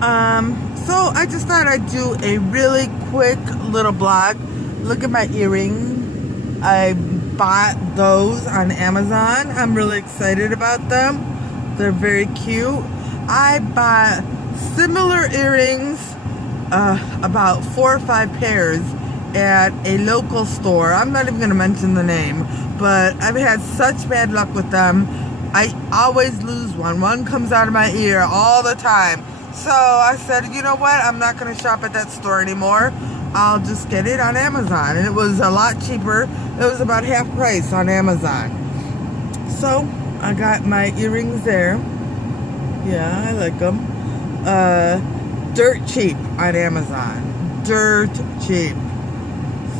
So I just thought I'd do a really quick little blog. Look at my earring. I bought those on Amazon. I'm really excited about them. They're very cute. I bought similar earrings, about 4 or 5 pairs at a local store. I'm not even going to mention the name, but I've had such bad luck with them. I always lose one. One comes out of my ear all the time. So I said, you know what? I'm not going to shop at that store anymore. I'll just get it on Amazon. And it was a lot cheaper. It was about half price on Amazon. So I got my earrings there. Yeah, I like them. Dirt cheap on Amazon. Dirt cheap.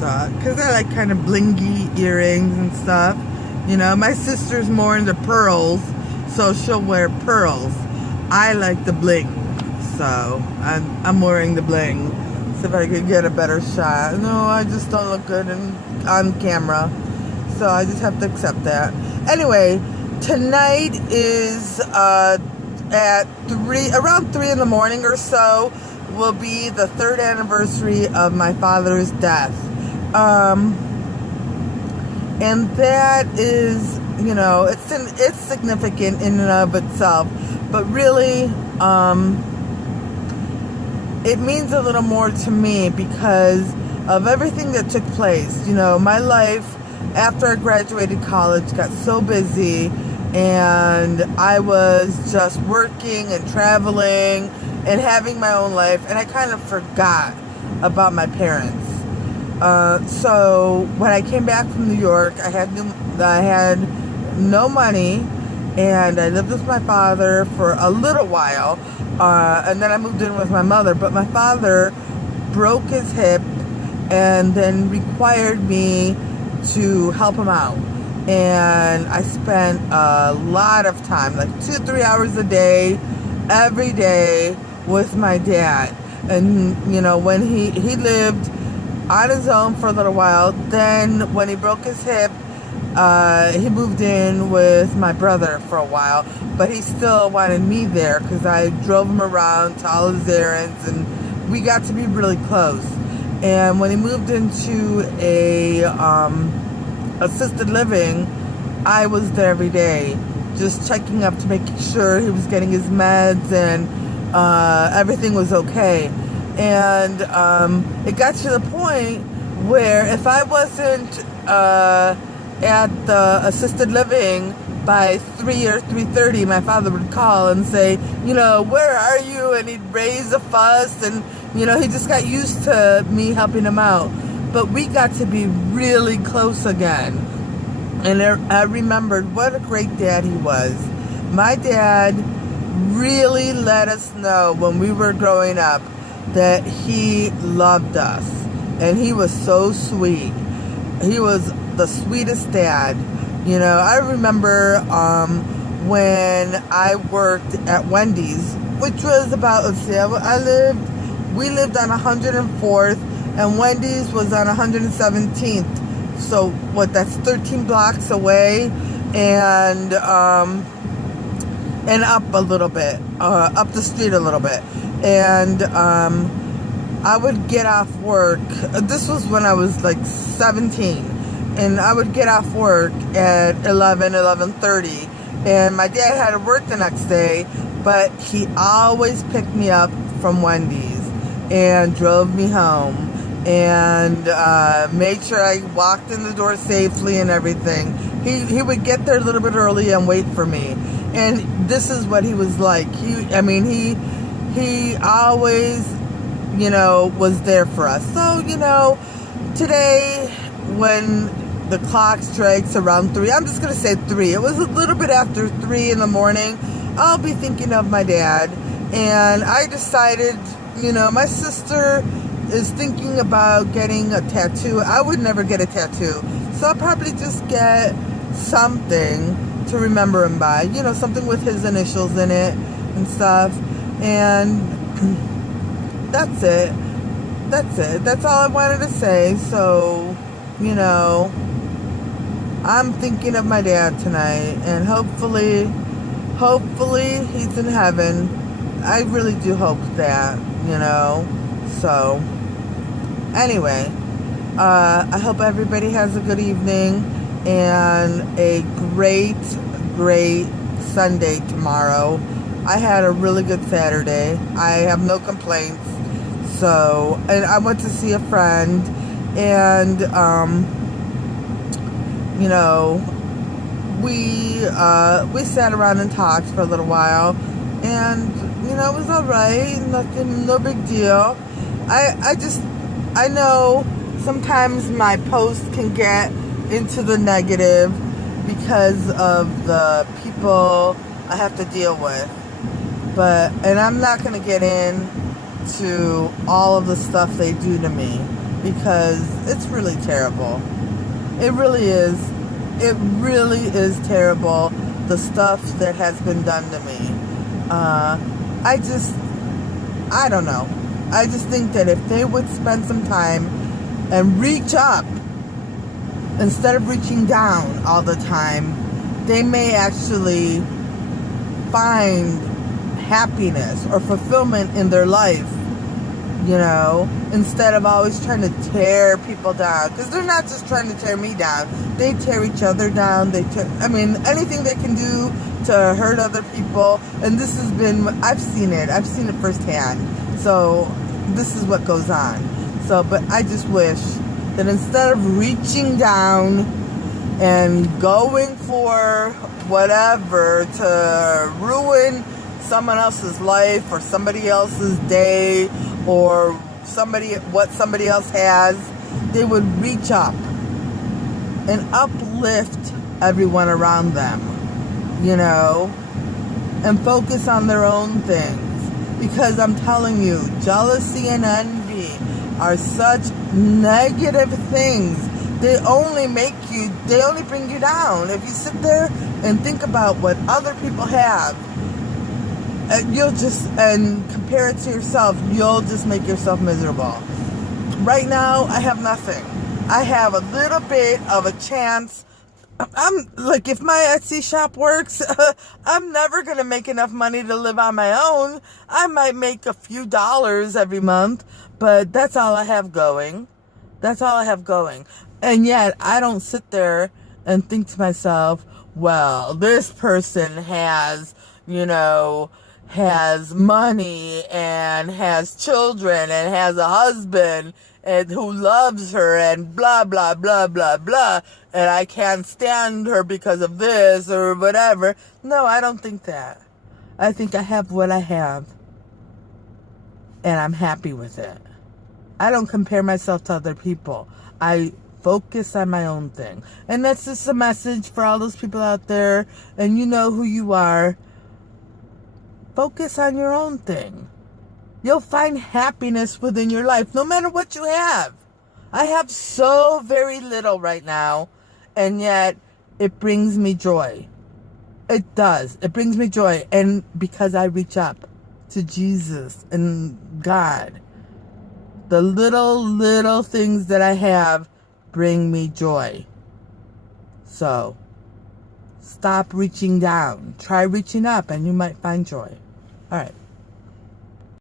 So, because I like kind of blingy earrings and stuff. You know, my sister's more into pearls, so she'll wear pearls. I like the bling, so I'm wearing the bling. See if I could get a better shot. No, I just don't look good on camera, so I just have to accept that. Anyway, tonight is at around 3 in the morning or so, will be the 3rd anniversary of my father's death. And that is, you know, it's significant in and of itself, but really, it means a little more to me because of everything that took place. You know, my life after I graduated college got so busy, and I was just working and traveling and having my own life, and I kind of forgot about my parents. So when I came back from New York, I had no money, and I lived with my father for a little while, and then I moved in with my mother. But my father broke his hip and then required me to help him out. And I spent a lot of time, like 2-3 hours a day, every day with my dad. And, you know, when he lived on his own for a little while. Then when he broke his hip, he moved in with my brother for a while, but he still wanted me there because I drove him around to all his errands, and we got to be really close. And when he moved into a assisted living, I was there every day, just checking up to make sure he was getting his meds and everything was okay. And it got to the point where if I wasn't at the assisted living by 3 or 3:30, my father would call and say, you know, where are you? And he'd raise a fuss, and, you know, he just got used to me helping him out. But we got to be really close again. And I remembered what a great dad he was. My dad really let us know when we were growing up that he loved us, and he was so sweet. He was the sweetest dad. You know, I remember when I worked at Wendy's, which was about, let's see, we lived on 104th, and Wendy's was on 117th. So what? That's 13 blocks away, and up a little bit, up the street a little bit. And I would get off work. This was when I was like 17, and I would get off work at 11:30, and my dad had to work the next day, but he always picked me up from Wendy's and drove me home, and made sure I walked in the door safely and everything. He would get there a little bit early and wait for me, and this is what he was like. He always, you know, was there for us. So, you know, today when the clock strikes around 3, I'm just going to say 3. It was a little bit after 3 in the morning. I'll be thinking of my dad. And I decided, you know, my sister is thinking about getting a tattoo. I would never get a tattoo. So I'll probably just get something to remember him by. You know, something with his initials in it and stuff. And that's it. That's all I wanted to say. So, you know, I'm thinking of my dad tonight, and hopefully he's in heaven, I really do hope that, you know. So, anyway, I hope everybody has a good evening and a great Sunday tomorrow. I had a really good Saturday. I have no complaints. So, and I went to see a friend, and you know, we sat around and talked for a little while, and you know, it was all right. Nothing, no big deal. I know sometimes my posts can get into the negative because of the people I have to deal with. And I'm not going to get into all of the stuff they do to me because it's really terrible. It really is. It really is terrible, the stuff that has been done to me. I don't know. I just think that if they would spend some time and reach up instead of reaching down all the time, they may actually find happiness or fulfillment in their life, you know, instead of always trying to tear people down. Because they're not just trying to tear me down. They tear each other down. Anything they can do to hurt other people. And this has been, I've seen it firsthand. So this is what goes on. So, but I just wish that instead of reaching down and going for whatever to ruin someone else's life or somebody else's day or what somebody else has, they would reach up and uplift everyone around them, you know, and focus on their own things. Because I'm telling you, jealousy and envy are such negative things. They only bring you down. If you sit there and think about what other people have, and compare it to yourself, you'll just make yourself miserable. Right now, I have nothing. I have a little bit of a chance. I'm like, if my Etsy shop works, I'm never going to make enough money to live on my own. I might make a few dollars every month, but that's all I have going. That's all I have going. And yet, I don't sit there and think to myself, well, this person has money and has children and has a husband and who loves her and blah, blah, blah, blah, blah, and I can't stand her because of this or whatever. No, I don't think that. I think I have what I have, and I'm happy with it. I don't compare myself to other people. I focus on my own thing. And that's just a message for all those people out there, and you know who you are. Focus on your own thing. You'll find happiness within your life, no matter what you have. I have so very little right now, and yet it brings me joy. It does. It brings me joy. And because I reach up to Jesus and God, the little things that I have bring me joy. So, stop reaching down. Try reaching up and you might find joy. All right.